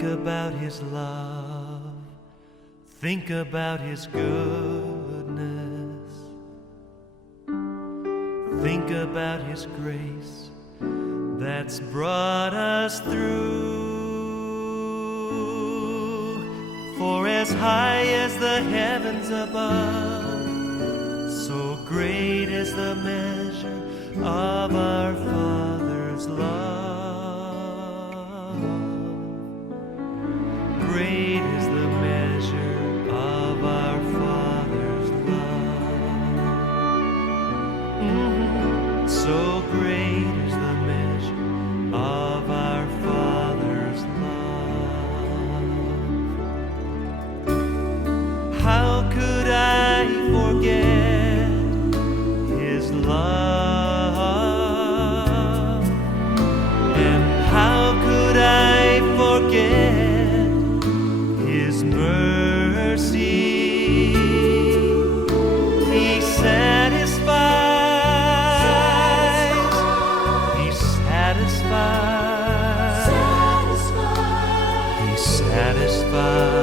Think about His love. Think about His goodness. Think about His grace that's brought us through. For as high as the heavens above, so great is the measure of our Father's love. Great is the measure of our Father's love. So great is the measure of our Father's love. How could I forget His love? And how could I forget His mercy? He satisfies, He satisfies, He satisfies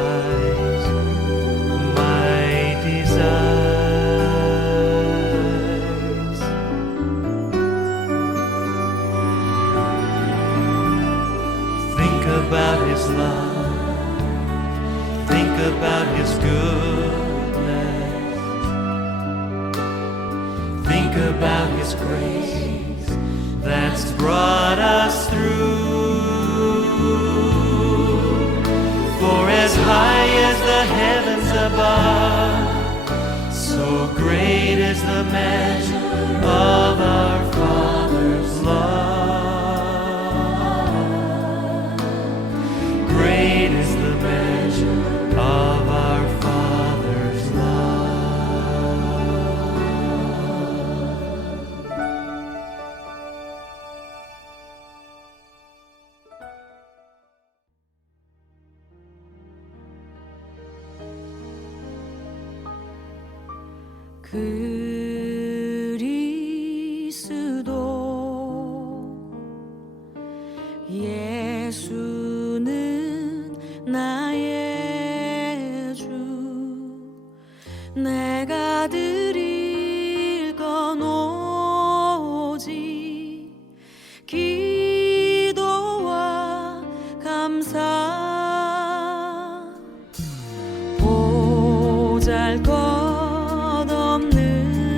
my desires. Think about His love. Think about His goodness. Think about His grace that's brought us through. For as high as the heavens above, so great is the measure of our Father's love. Great is the measure of our Father's love. 그리스도 예수는 나의 주 내가 드릴 건 오직 기도와 감사 보잘것없는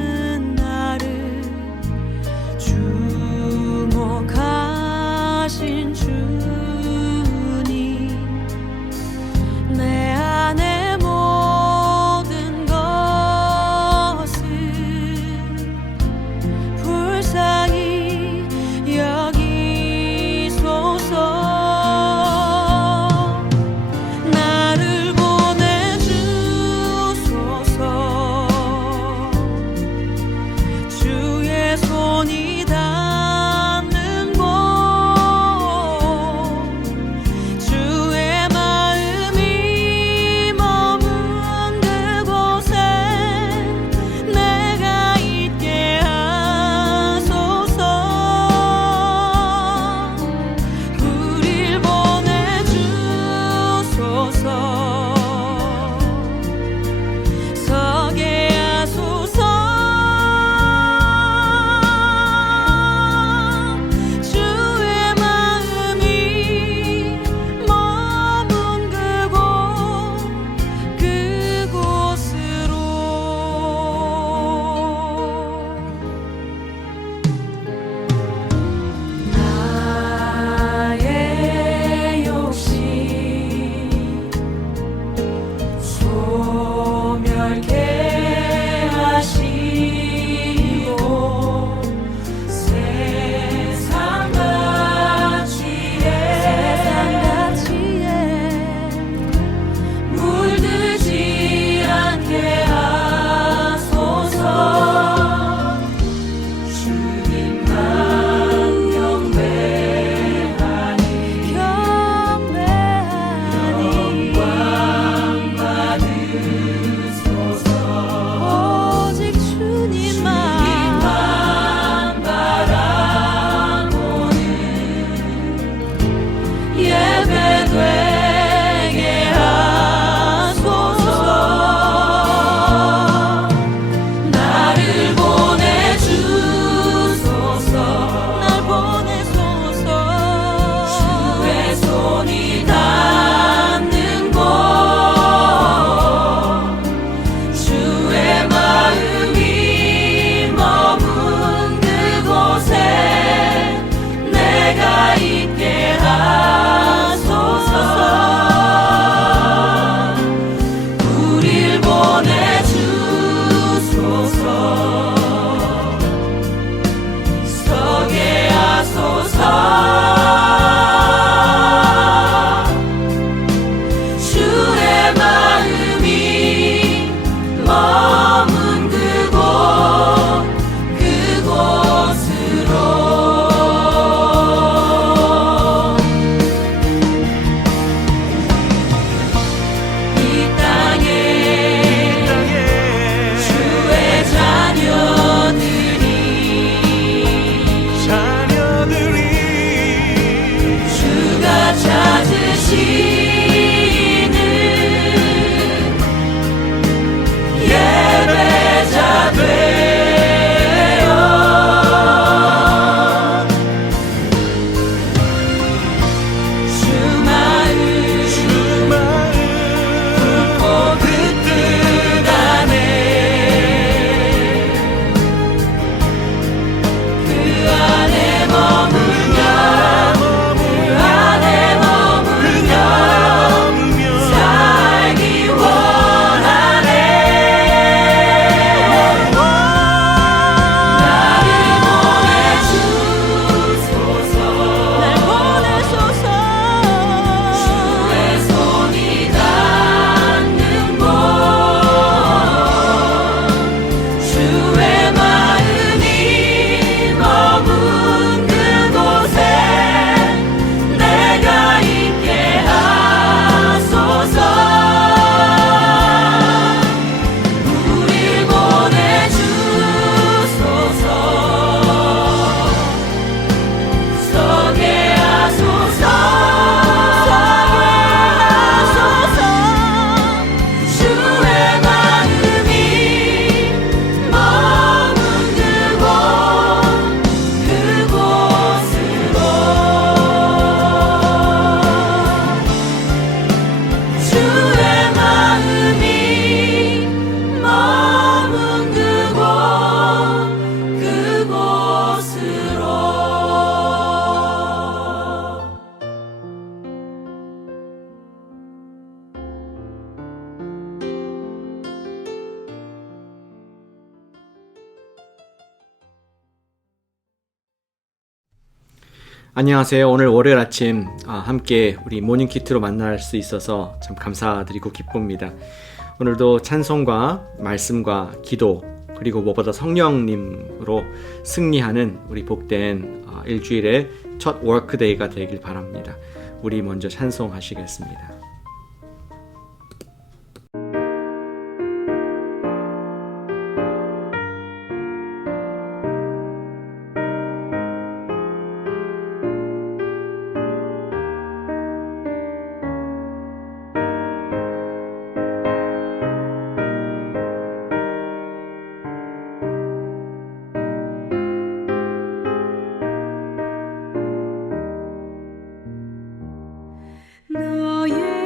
안녕하세요. 오늘 월요일 아침 함께 우리 모닝키트로 만날 수 있어서 참 감사드리고 기쁩니다. 오늘도 찬송과 말씀과 기도 그리고 무엇보다 성령님으로 승리하는 우리 복된 일주일의 첫 워크데이가 되길 바랍니다. 우리 먼저 찬송하시겠습니다. 너의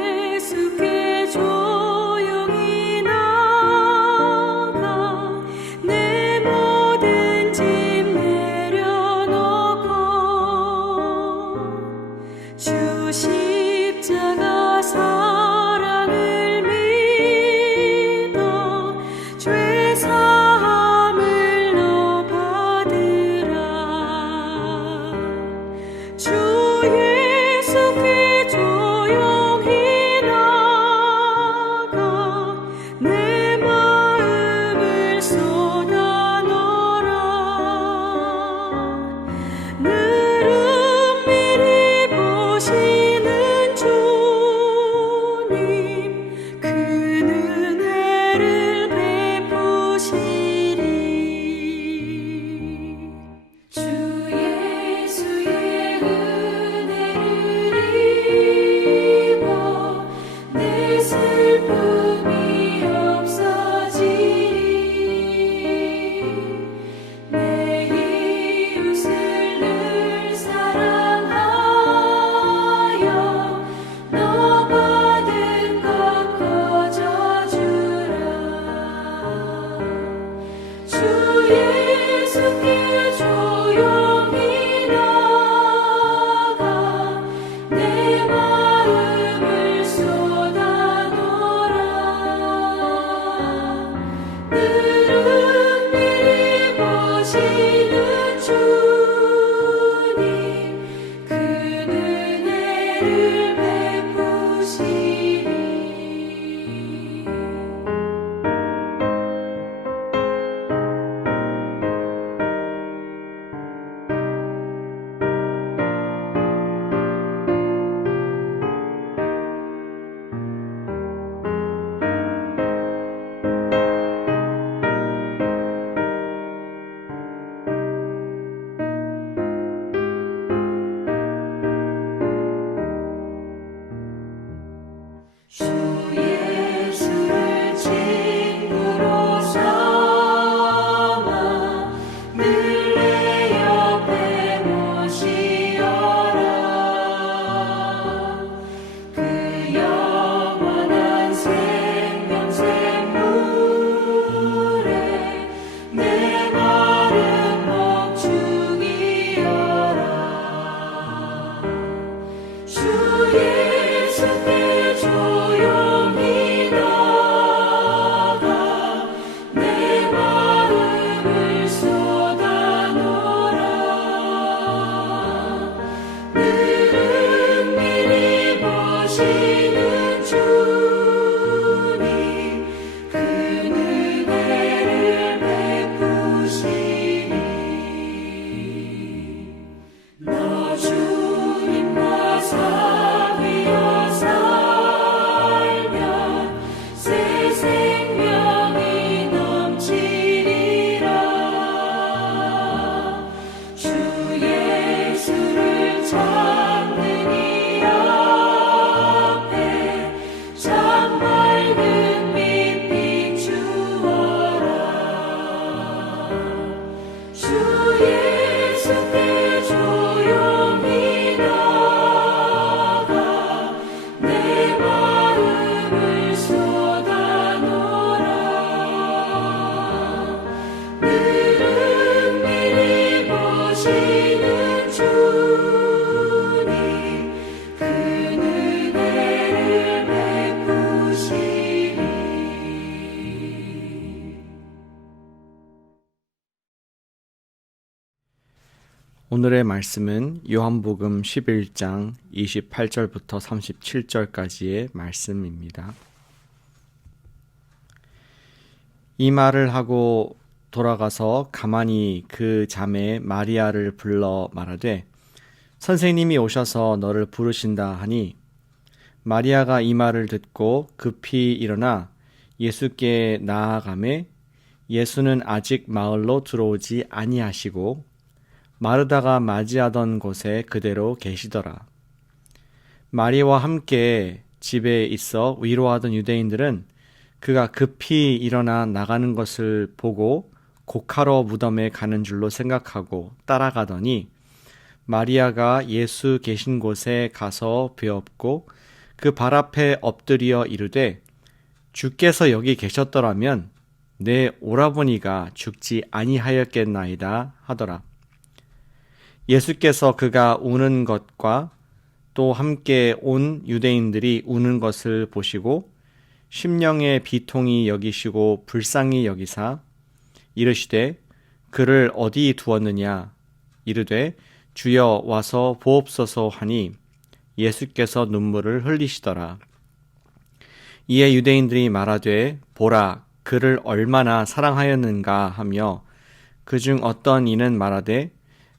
오늘의 말씀은 요한복음 11장 28절부터 37절까지의 말씀입니다. 이 말을 하고 돌아가서 가만히 그 자매 마리아를 불러 말하되 선생님이 오셔서 너를 부르신다 하니 마리아가 이 말을 듣고 급히 일어나 예수께 나아가매 예수는 아직 마을로 들어오지 아니하시고 마르다가 맞이하던 곳에 그대로 계시더라. 마리아와 함께 집에 있어 위로하던 유대인들은 그가 급히 일어나 나가는 것을 보고 곡하러 무덤에 가는 줄로 생각하고 따라가더니 마리아가 예수 계신 곳에 가서 베었고 그 발 앞에 엎드려 이르되 주께서 여기 계셨더라면 내 오라버니가 죽지 아니하였겠나이다 하더라. 예수께서 그가 우는 것과 또 함께 온 유대인들이 우는 것을 보시고 심령의 비통이 여기시고 불쌍히 여기사 이르시되 그를 어디 두었느냐 이르되 주여 와서 보옵소서 하니 예수께서 눈물을 흘리시더라. 이에 유대인들이 말하되 보라 그를 얼마나 사랑하였는가 하며 그중 어떤 이는 말하되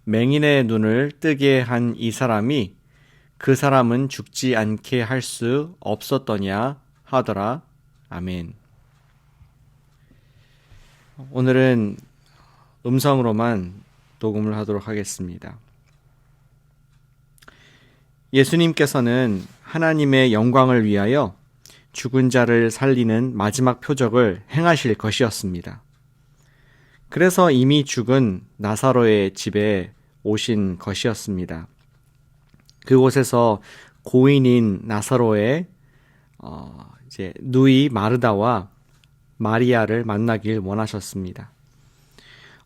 맹인의 눈을 뜨게 한 이 사람이 그 사람은 죽지 않게 할 수 없었더냐 하더라. 아멘. 오늘은 음성으로만 녹음을 하도록 하겠습니다. 예수님께서는 하나님의 영광을 위하여 죽은 자를 살리는 마지막 표적을 행하실 것이었습니다. 그래서 이미 죽은 나사로의 집에 오신 것이었습니다. 그곳에서 고인인 나사로의 누이 마르다와 마리아를 만나길 원하셨습니다.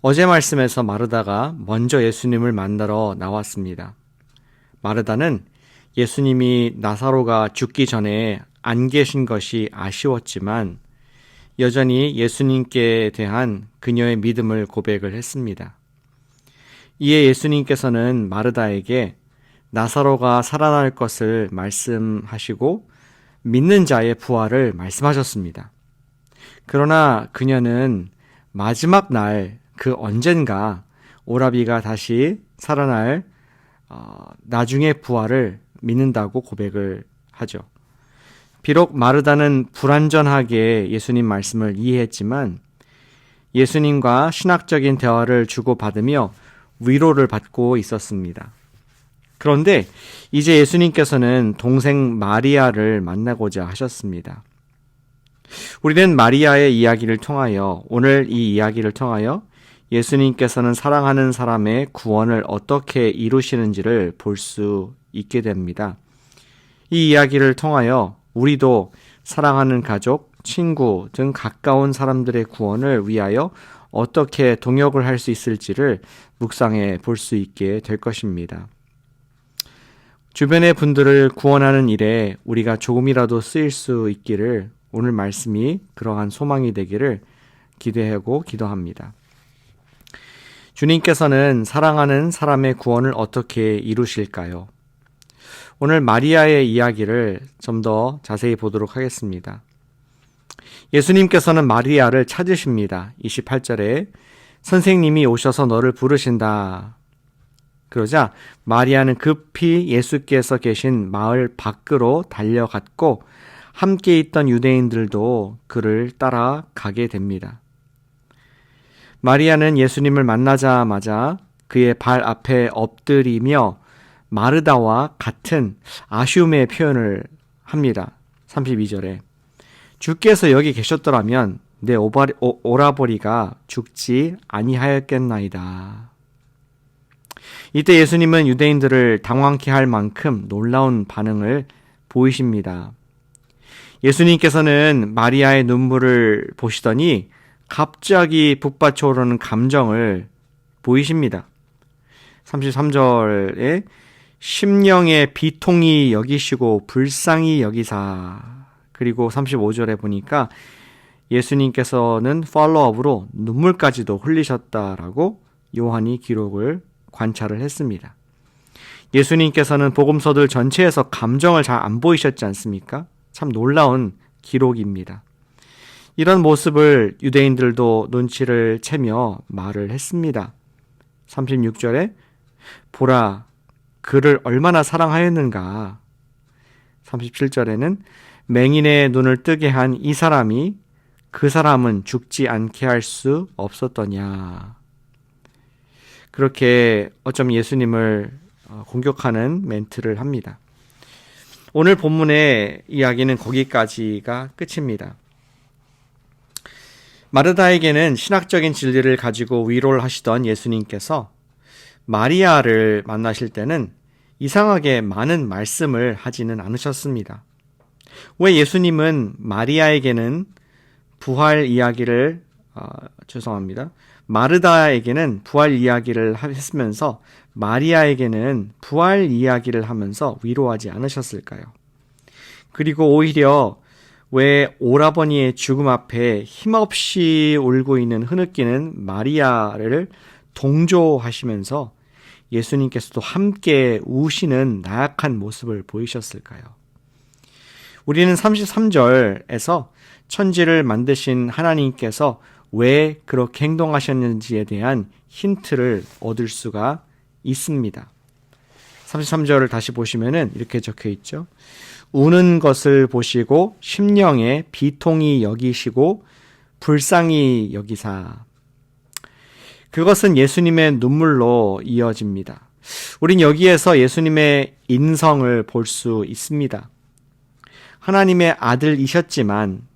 어제 말씀에서 마르다가 먼저 예수님을 만나러 나왔습니다. 마르다는 예수님이 나사로가 죽기 전에 안 계신 것이 아쉬웠지만 여전히 예수님께 대한 그녀의 믿음을 고백을 했습니다. 이에 예수님께서는 마르다에게 나사로가 살아날 것을 말씀하시고 믿는 자의 부활을 말씀하셨습니다. 그러나 그녀는 마지막 날 그 언젠가 오라비가 다시 살아날 나중의 부활을 믿는다고 고백을 하죠. 비록 마르다는 불완전하게 예수님 말씀을 이해했지만 예수님과 신학적인 대화를 주고받으며 위로를 받고 있었습니다. 그런데 이제 예수님께서는 동생 마리아를 만나고자 하셨습니다. 우리는 마리아의 이야기를 통하여 오늘 이 이야기를 통하여 예수님께서는 사랑하는 사람의 구원을 어떻게 이루시는지를 볼 수 있게 됩니다. 이 이야기를 통하여 우리도 사랑하는 가족, 친구 등 가까운 사람들의 구원을 위하여 어떻게 동역을 할 수 있을지를 묵상해 볼 수 있게 될 것입니다. 주변의 분들을 구원하는 일에 우리가 조금이라도 쓰일 수 있기를 오늘 말씀이 그러한 소망이 되기를 기대하고 기도합니다. 주님께서는 사랑하는 사람의 구원을 어떻게 이루실까요? 오늘 마리아의 이야기를 좀 더 자세히 보도록 하겠습니다. 예수님께서는 마리아를 찾으십니다. 28절에 선생님이 오셔서 너를 부르신다. 그러자 마리아는 급히 예수께서 계신 마을 밖으로 달려갔고 함께 있던 유대인들도 그를 따라가게 됩니다. 마리아는 예수님을 만나자마자 그의 발 앞에 엎드리며 마르다와 같은 아쉬움의 표현을 합니다. 32절에 주께서 여기 계셨더라면 내 오라버니가 죽지 아니하였겠나이다. 이때 예수님은 유대인들을 당황케 할 만큼 놀라운 반응을 보이십니다. 예수님께서는 마리아의 눈물을 보시더니 갑자기 북받쳐 오르는 감정을 보이십니다. 33절에 심령의 비통이 여기시고 불쌍히 여기사. 그리고 35절에 보니까 예수님께서는 팔로업으로 눈물까지도 흘리셨다라고 요한이 기록을 관찰을 했습니다. 예수님께서는 복음서들 전체에서 감정을 잘 안 보이셨지 않습니까? 참 놀라운 기록입니다. 이런 모습을 유대인들도 눈치를 채며 말을 했습니다. 36절에 보라, 그를 얼마나 사랑하였는가. 37절에는 맹인의 눈을 뜨게 한 이 사람이 그 사람은 죽지 않게 할 수 없었더냐. 그렇게 어쩜 예수님을 공격하는 멘트를 합니다. 오늘 본문의 이야기는 거기까지가 끝입니다. 마르다에게는 신학적인 진리를 가지고 위로를 하시던 예수님께서 마리아를 만나실 때는 이상하게 많은 말씀을 하지는 않으셨습니다. 왜 예수님은 마리아에게는 부활 이야기를 마르다에게는 부활 이야기를 했으면서 마리아에게는 부활 이야기를 하면서 위로하지 않으셨을까요? 그리고 오히려 왜 오라버니의 죽음 앞에 힘없이 울고 있는 흐느끼는 마리아를 동조하시면서 예수님께서도 함께 우시는 나약한 모습을 보이셨을까요? 우리는 33절에서 천지를 만드신 하나님께서 왜 그렇게 행동하셨는지에 대한 힌트를 얻을 수가 있습니다. 33절을 다시 보시면은 이렇게 적혀 있죠. 우는 것을 보시고 심령에 비통히 여기시고 불쌍히 여기사. 그것은 예수님의 눈물로 이어집니다. 우린 여기에서 예수님의 인성을 볼 수 있습니다. 하나님의 아들이셨지만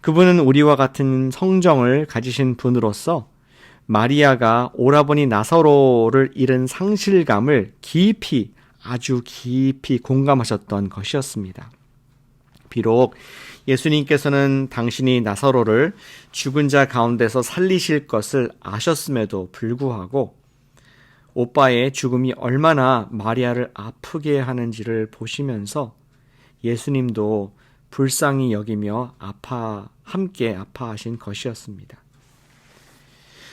그분은 우리와 같은 성정을 가지신 분으로서 마리아가 오라버니 나사로를 잃은 상실감을 아주 깊이 공감하셨던 것이었습니다. 비록 예수님께서는 당신이 나사로를 죽은 자 가운데서 살리실 것을 아셨음에도 불구하고 오빠의 죽음이 얼마나 마리아를 아프게 하는지를 보시면서 예수님도 불쌍히 여기며 함께 아파하신 것이었습니다.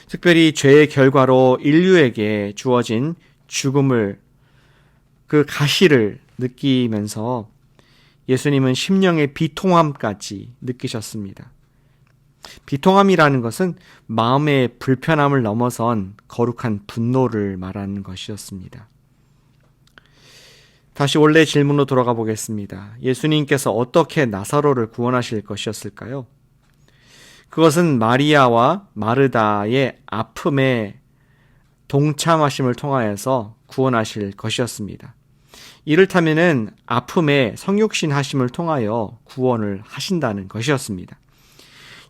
특별히 죄의 결과로 인류에게 주어진 죽음을, 그 가시를 느끼면서 예수님은 심령의 비통함까지 느끼셨습니다. 비통함이라는 것은 마음의 불편함을 넘어선 거룩한 분노를 말하는 것이었습니다. 다시 원래 질문으로 돌아가 보겠습니다. 예수님께서 어떻게 나사로를 구원하실 것이었을까요? 그것은 마리아와 마르다의 아픔에 동참하심을 통하여서 구원하실 것이었습니다. 이를테면은 아픔에 성육신 하심을 통하여 구원을 하신다는 것이었습니다.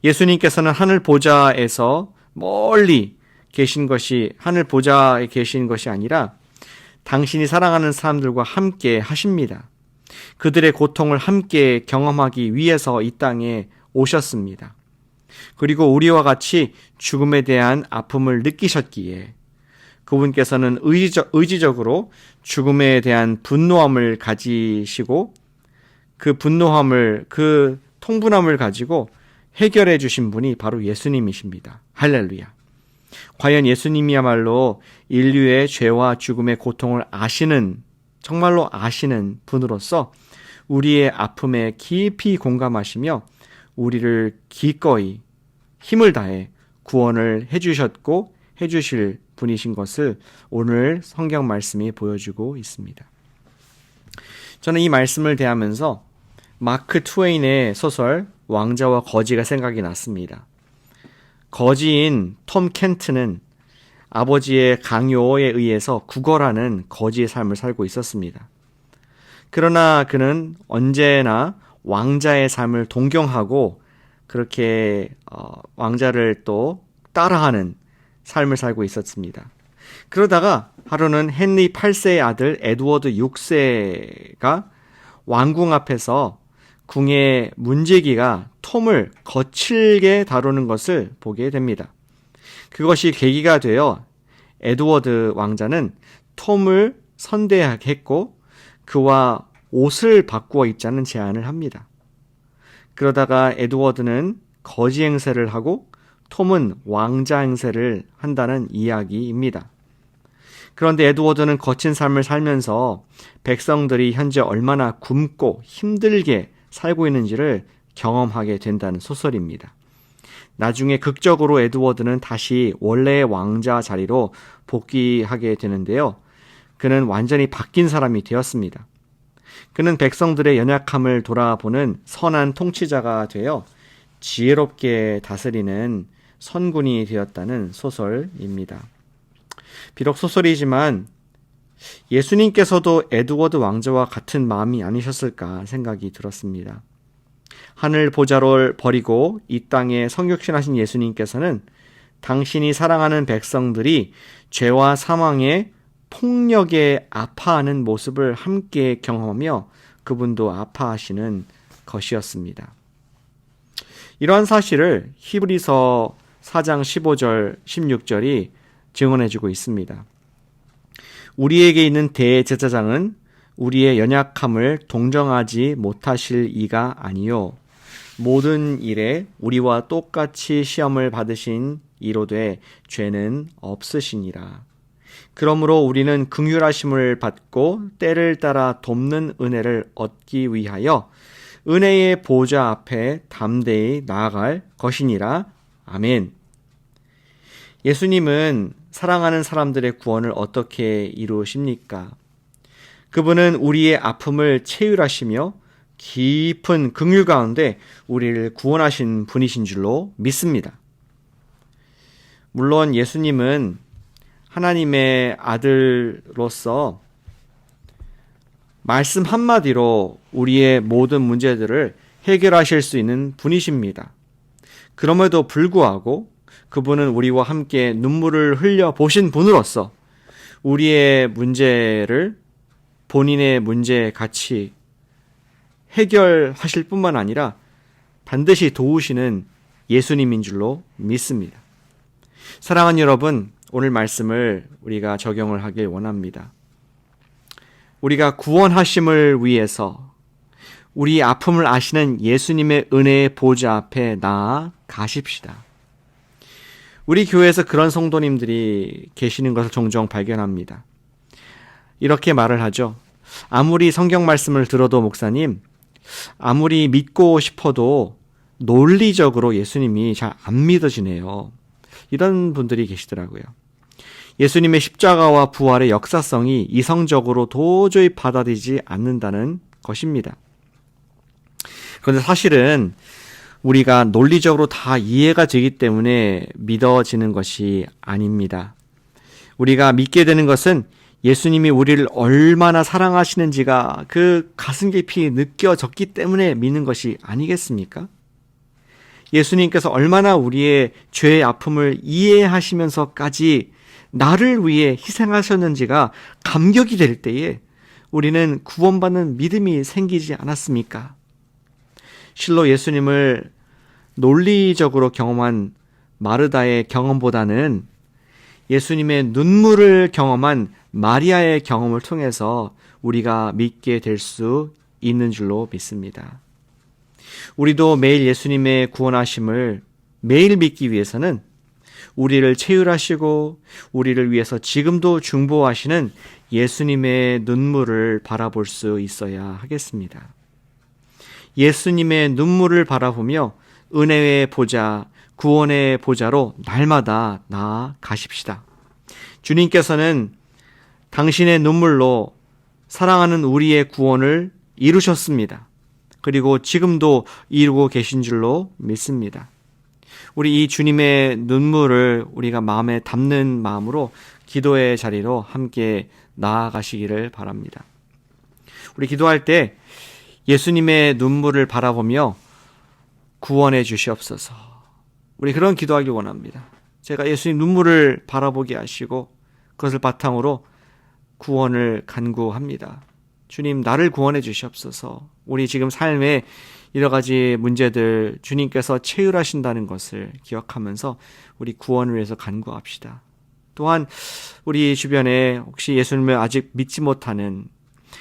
예수님께서는 하늘 보좌에서 멀리 계신 것이, 하늘 보좌에 계신 것이 아니라 당신이 사랑하는 사람들과 함께 하십니다. 그들의 고통을 함께 경험하기 위해서 이 땅에 오셨습니다. 그리고 우리와 같이 죽음에 대한 아픔을 느끼셨기에 그분께서는 의지적으로 죽음에 대한 분노함을 가지시고 그 분노함을, 그 통분함을 가지고 해결해 주신 분이 바로 예수님이십니다. 할렐루야. 과연 예수님이야말로 인류의 죄와 죽음의 고통을 정말로 아시는 분으로서 우리의 아픔에 깊이 공감하시며 우리를 기꺼이 힘을 다해 구원을 해주셨고 해주실 분이신 것을 오늘 성경 말씀이 보여주고 있습니다. 저는 이 말씀을 대하면서 마크 트웨인의 소설 왕자와 거지가 생각이 났습니다. 거지인 톰 켄트는 아버지의 강요에 의해서 구걸하는 거지의 삶을 살고 있었습니다. 그러나 그는 언제나 왕자의 삶을 동경하고 그렇게 왕자를 또 따라하는 삶을 살고 있었습니다. 그러다가 하루는 헨리 8세의 아들 에드워드 6세가 왕궁 앞에서 궁의 문제기가 톰을 거칠게 다루는 것을 보게 됩니다. 그것이 계기가 되어 에드워드 왕자는 톰을 선대했고 그와 옷을 바꾸어 입자는 제안을 합니다. 그러다가 에드워드는 거지 행세를 하고 톰은 왕자 행세를 한다는 이야기입니다. 그런데 에드워드는 거친 삶을 살면서 백성들이 현재 얼마나 굶고 힘들게 살고 있는지를 경험하게 된다는 소설입니다. 나중에 극적으로 에드워드는 다시 원래의 왕자 자리로 복귀하게 되는데요. 그는 완전히 바뀐 사람이 되었습니다. 그는 백성들의 연약함을 돌아보는 선한 통치자가 되어 지혜롭게 다스리는 선군이 되었다는 소설입니다. 비록 소설이지만 예수님께서도 에드워드 왕자와 같은 마음이 아니셨을까 생각이 들었습니다. 하늘 보좌를 버리고 이 땅에 성육신하신 예수님께서는 당신이 사랑하는 백성들이 죄와 사망의 폭력에 아파하는 모습을 함께 경험하며 그분도 아파하시는 것이었습니다. 이러한 사실을 히브리서 4장 15절, 16절이 증언해주고 있습니다. 우리에게 있는 대제사장은 우리의 연약함을 동정하지 못하실 이가 아니요 모든 일에 우리와 똑같이 시험을 받으신 이로되 죄는 없으시니라. 그러므로 우리는 긍휼하심을 받고 때를 따라 돕는 은혜를 얻기 위하여 은혜의 보좌 앞에 담대히 나아갈 것이니라. 아멘. 예수님은 사랑하는 사람들의 구원을 어떻게 이루십니까? 그분은 우리의 아픔을 체휼하시며 깊은 긍휼 가운데 우리를 구원하신 분이신 줄로 믿습니다. 물론 예수님은 하나님의 아들로서 말씀 한마디로 우리의 모든 문제들을 해결하실 수 있는 분이십니다. 그럼에도 불구하고 그분은 우리와 함께 눈물을 흘려 보신 분으로서 우리의 문제를 본인의 문제에 같이 해결하실 뿐만 아니라 반드시 도우시는 예수님인 줄로 믿습니다. 사랑하는 여러분, 오늘 말씀을 우리가 적용을 하길 원합니다. 우리가 구원하심을 위해서 우리 아픔을 아시는 예수님의 은혜의 보좌 앞에 나아가십시다. 우리 교회에서 그런 성도님들이 계시는 것을 종종 발견합니다. 이렇게 말을 하죠. 아무리 성경 말씀을 들어도 목사님, 아무리 믿고 싶어도 논리적으로 예수님이 잘 안 믿어지네요. 이런 분들이 계시더라고요. 예수님의 십자가와 부활의 역사성이 이성적으로 도저히 받아들이지 않는다는 것입니다. 그런데 사실은 우리가 논리적으로 다 이해가 되기 때문에 믿어지는 것이 아닙니다. 우리가 믿게 되는 것은 예수님이 우리를 얼마나 사랑하시는지가 그 가슴 깊이 느껴졌기 때문에 믿는 것이 아니겠습니까? 예수님께서 얼마나 우리의 죄의 아픔을 이해하시면서까지 나를 위해 희생하셨는지가 감격이 될 때에 우리는 구원받는 믿음이 생기지 않았습니까? 실로 예수님을 논리적으로 경험한 마르다의 경험보다는 예수님의 눈물을 경험한 마리아의 경험을 통해서 우리가 믿게 될 수 있는 줄로 믿습니다. 우리도 매일 예수님의 구원하심을 매일 믿기 위해서는 우리를 체휼하시고 우리를 위해서 지금도 중보하시는 예수님의 눈물을 바라볼 수 있어야 하겠습니다. 예수님의 눈물을 바라보며 은혜의 보좌, 구원의 보좌로 날마다 나아가십시다. 주님께서는 당신의 눈물로 사랑하는 우리의 구원을 이루셨습니다. 그리고 지금도 이루고 계신 줄로 믿습니다. 우리 이 주님의 눈물을 우리가 마음에 담는 마음으로 기도의 자리로 함께 나아가시기를 바랍니다. 우리 기도할 때 예수님의 눈물을 바라보며 구원해 주시옵소서. 우리 그런 기도하길 원합니다. 제가 예수님 눈물을 바라보게 하시고 그것을 바탕으로 구원을 간구합니다. 주님, 나를 구원해 주시옵소서. 우리 지금 삶에 여러 가지 문제들 주님께서 체휼하신다는 것을 기억하면서 우리 구원을 위해서 간구합시다. 또한 우리 주변에 혹시 예수님을 아직 믿지 못하는,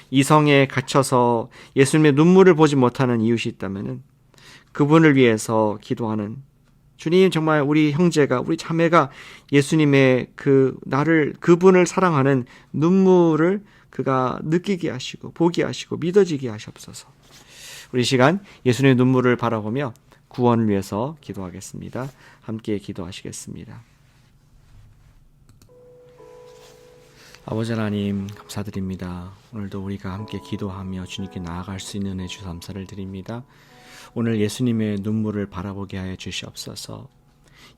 이성에 갇혀서 예수님의 눈물을 보지 못하는 이웃이 있다면 그분을 위해서 기도하는, 주님, 정말 우리 형제가, 우리 자매가 예수님의 그분을 사랑하는 눈물을 그가 느끼게 하시고 보게 하시고 믿어지게 하시옵소서. 우리 시간 예수님의 눈물을 바라보며 구원을 위해서 기도하겠습니다. 함께 기도하시겠습니다. 아버지 하나님, 감사드립니다. 오늘도 우리가 함께 기도하며 주님께 나아갈 수 있는 은혜 주셔서 감사를 드립니다. 오늘 예수님의 눈물을 바라보게 하여 주시옵소서.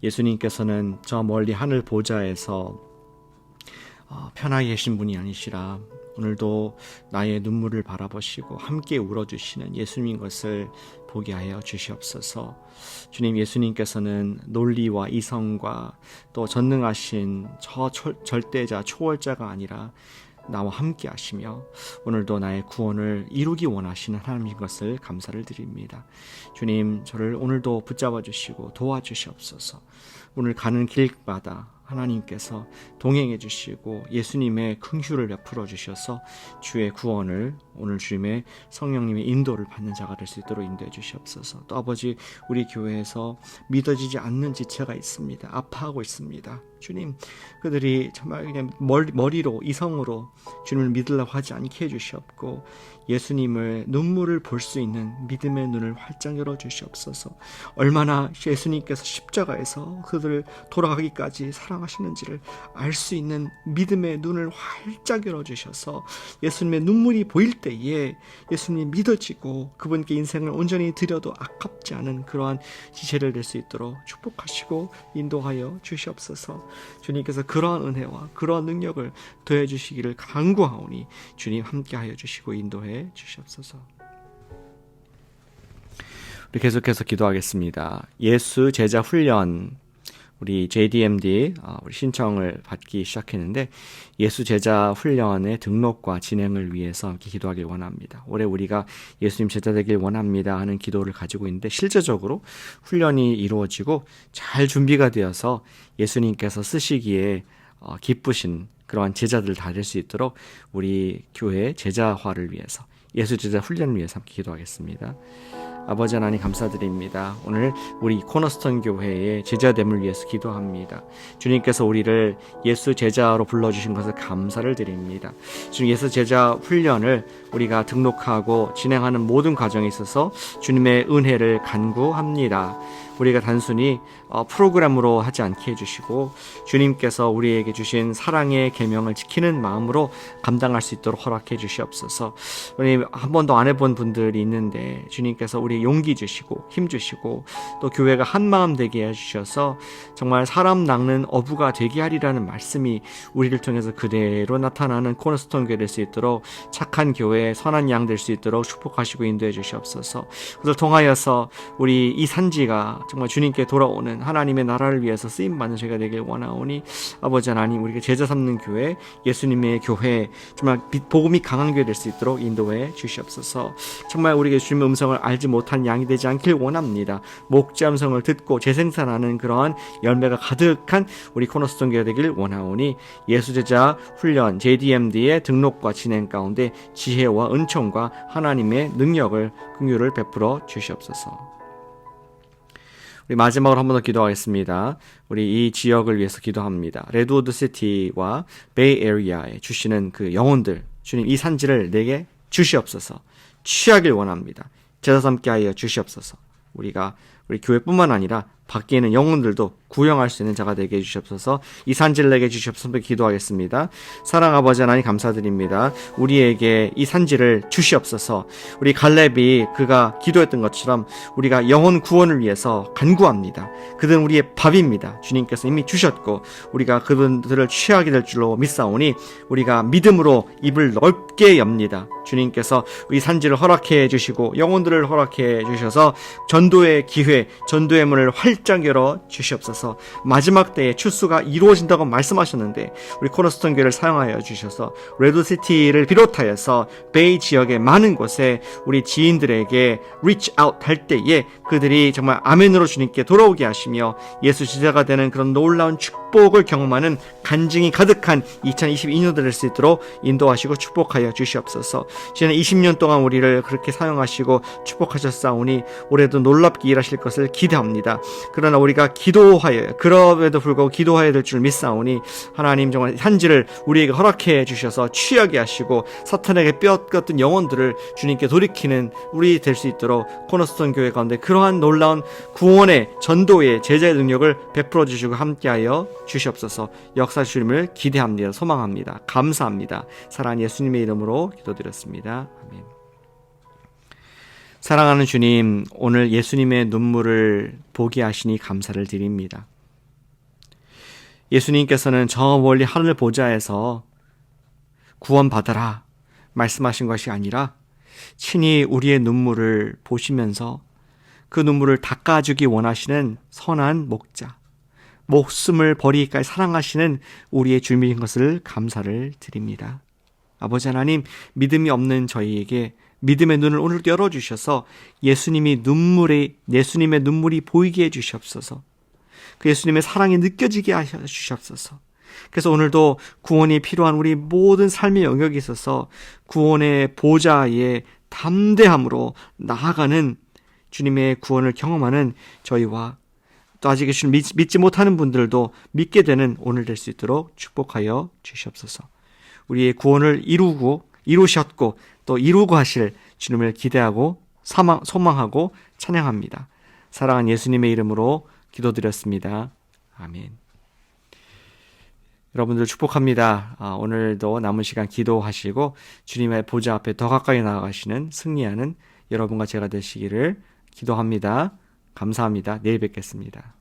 예수님께서는 저 멀리 하늘 보좌에서 편하게 계신 분이 아니시라 오늘도 나의 눈물을 바라보시고 함께 울어주시는 예수님인 것을 보게 하여 주시옵소서. 주님, 예수님께서는 논리와 이성과 또 전능하신 저 절대자, 초월자가 아니라 나와 함께 하시며 오늘도 나의 구원을 이루기 원하시는 하나님인 것을 감사를 드립니다. 주님, 저를 오늘도 붙잡아 주시고 도와주시옵소서. 오늘 가는 길마다 하나님께서 동행해 주시고 예수님의 긍휼을 베풀어 주셔서 주의 구원을 오늘 주님의 성령님의 인도를 받는 자가 될 수 있도록 인도해 주시옵소서. 또 아버지, 우리 교회에서 믿어지지 않는 지체가 있습니다. 아파하고 있습니다. 주님, 그들이 정말 그냥 머리로 이성으로 주님을 믿으려고 하지 않게 해주시옵고 예수님을 눈물을 볼 수 있는 믿음의 눈을 활짝 열어주시옵소서. 얼마나 예수님께서 십자가에서 그들을 돌아가기까지 사랑하시는지를 알 수 있는 믿음의 눈을 활짝 열어주셔서 예수님의 눈물이 보일 때에 예수님이 믿어지고 그분께 인생을 온전히 드려도 아깝지 않은 그러한 지체를 낼 수 있도록 축복하시고 인도하여 주시옵소서. 주님께서 그러한 은혜와 그러한 능력을 더해 주시기를 간구하오니 주님 함께하여 주시고 인도해 주시옵소서. 우리 계속해서 기도하겠습니다. 예수 제자 훈련, 우리 JDMD 우리 신청을 받기 시작했는데 예수 제자 훈련의 등록과 진행을 위해서 함께 기도하길 원합니다. 올해 우리가 예수님 제자 되길 원합니다 하는 기도를 가지고 있는데 실제적으로 훈련이 이루어지고 잘 준비가 되어서 예수님께서 쓰시기에 기쁘신 그러한 제자들 다 될 수 있도록 우리 교회 제자화를 위해서 예수 제자 훈련을 위해서 함께 기도하겠습니다. 아버지 하나님, 감사드립니다. 오늘 우리 코너스톤 교회의 제자됨을 위해서 기도합니다. 주님께서 우리를 예수 제자로 불러주신 것을 감사를 드립니다. 지금 예수 제자 훈련을 우리가 등록하고 진행하는 모든 과정에 있어서 주님의 은혜를 간구합니다. 우리가 단순히 프로그램으로 하지 않게 해주시고 주님께서 우리에게 주신 사랑의 계명을 지키는 마음으로 감당할 수 있도록 허락해 주시옵소서. 우리 한 번도 안 해본 분들이 있는데 주님께서 우리 용기 주시고 힘 주시고 또 교회가 한 마음 되게 해주셔서 정말 사람 낚는 어부가 되게 하리라는 말씀이 우리를 통해서 그대로 나타나는 코너스톤 교회 될 수 있도록 착한 교회, 선한 양 될 수 있도록 축복하시고 인도해 주시옵소서. 그것을 통하여서 우리 이 산지가 정말 주님께 돌아오는 하나님의 나라를 위해서 쓰임받는 저희가 되길 원하오니 아버지 하나님, 우리가 제자 삼는 교회, 예수님의 교회, 정말 복음이 강한 교회 될 수 있도록 인도해 주시옵소서. 정말 우리가 주님의 음성을 알지 못한 양이 되지 않길 원합니다. 목자 음성을 듣고 재생산하는 그러한 열매가 가득한 우리 코너스톤 교회 되길 원하오니 예수 제자 훈련 JDMD의 등록과 진행 가운데 지혜와 은총과 하나님의 능력을 긍휼을 베풀어 주시옵소서. 우리 마지막으로 한 번 더 기도하겠습니다. 우리 이 지역을 위해서 기도합니다. 레드우드 시티와 베이 에리아에 주시는 그 영혼들, 주님 이 산지를 내게 주시옵소서. 취하길 원합니다. 제자 삼게 하여 주시옵소서. 우리가 우리 교회뿐만 아니라 밖에 있는 영혼들도 구영할 수 있는 자가 되게 해주시옵소서. 이 산지를 내게 주시옵소서. 기도하겠습니다. 사랑 아버지 하나님, 감사드립니다. 우리에게 이 산지를 주시옵소서. 우리 갈렙이 그가 기도했던 것처럼 우리가 영혼 구원을 위해서 간구합니다. 그들은 우리의 밥입니다. 주님께서 이미 주셨고 우리가 그분들을 취하게 될 줄로 믿사오니 우리가 믿음으로 입을 넓게 엽니다. 주님께서 이 산지를 허락해 주시고 영혼들을 허락해 주셔서 전도의 기회, 전도의 문을 활짝 열어 주시옵소서. 마지막 때에 출수가 이루어진다고 말씀하셨는데 우리 코너스톤 교회를 사용하여 주셔서 레드시티를 비롯하여서 베이 지역의 많은 곳에 우리 지인들에게 reach out 할 때에 그들이 정말 아멘으로 주님께 돌아오게 하시며 예수 제자가 되는 그런 놀라운 축복을 경험하는 간증이 가득한 2022년도 될 수 있도록 인도하시고 축복하여 주시옵소서. 지난 20년 동안 우리를 그렇게 사용하시고 축복하셨사오니 올해도 놀랍게 일하실 것을 기대합니다. 그러나 우리가 기도하여 그럼에도 불구하고 기도해야 될 줄 믿사오니 하나님 정말 한지를 우리에게 허락해 주셔서 취하게 하시고 사탄에게 뼈같은 영혼들을 주님께 돌이키는 우리 될 수 있도록 코너스톤 교회 가운데 그러한 놀라운 구원의 전도의 제자의 능력을 베풀어 주시고 함께하여 주시옵소서. 역사 주님을 기대합니다. 소망합니다. 감사합니다. 사랑하는 예수님의 이름으로 기도드렸습니다. 아멘. 사랑하는 주님, 오늘 예수님의 눈물을 보게 하시니 감사를 드립니다. 예수님께서는 저 멀리 하늘 보좌에서 구원받아라 말씀하신 것이 아니라 친히 우리의 눈물을 보시면서 그 눈물을 닦아주기 원하시는 선한 목자, 목숨을 버리기까지 사랑하시는 우리의 주님인 것을 감사를 드립니다. 아버지 하나님, 믿음이 없는 저희에게 믿음의 눈을 오늘도 열어주셔서 예수님의 눈물이 보이게 해주시옵소서. 그 예수님의 사랑이 느껴지게 하시옵소서. 그래서 오늘도 구원이 필요한 우리 모든 삶의 영역에 있어서 구원의 보좌에 담대함으로 나아가는 주님의 구원을 경험하는 저희와 또 아직 예수님 믿지 못하는 분들도 믿게 되는 오늘 될 수 있도록 축복하여 주시옵소서. 우리의 구원을 이루셨고 또 이루고 하실 주님을 기대하고 소망하고 찬양합니다. 사랑하는 예수님의 이름으로 기도드렸습니다. 아멘. 여러분들 축복합니다. 오늘도 남은 시간 기도하시고 주님의 보좌 앞에 더 가까이 나아가시는 승리하는 여러분과 제가 되시기를 기도합니다. 감사합니다. 내일 뵙겠습니다.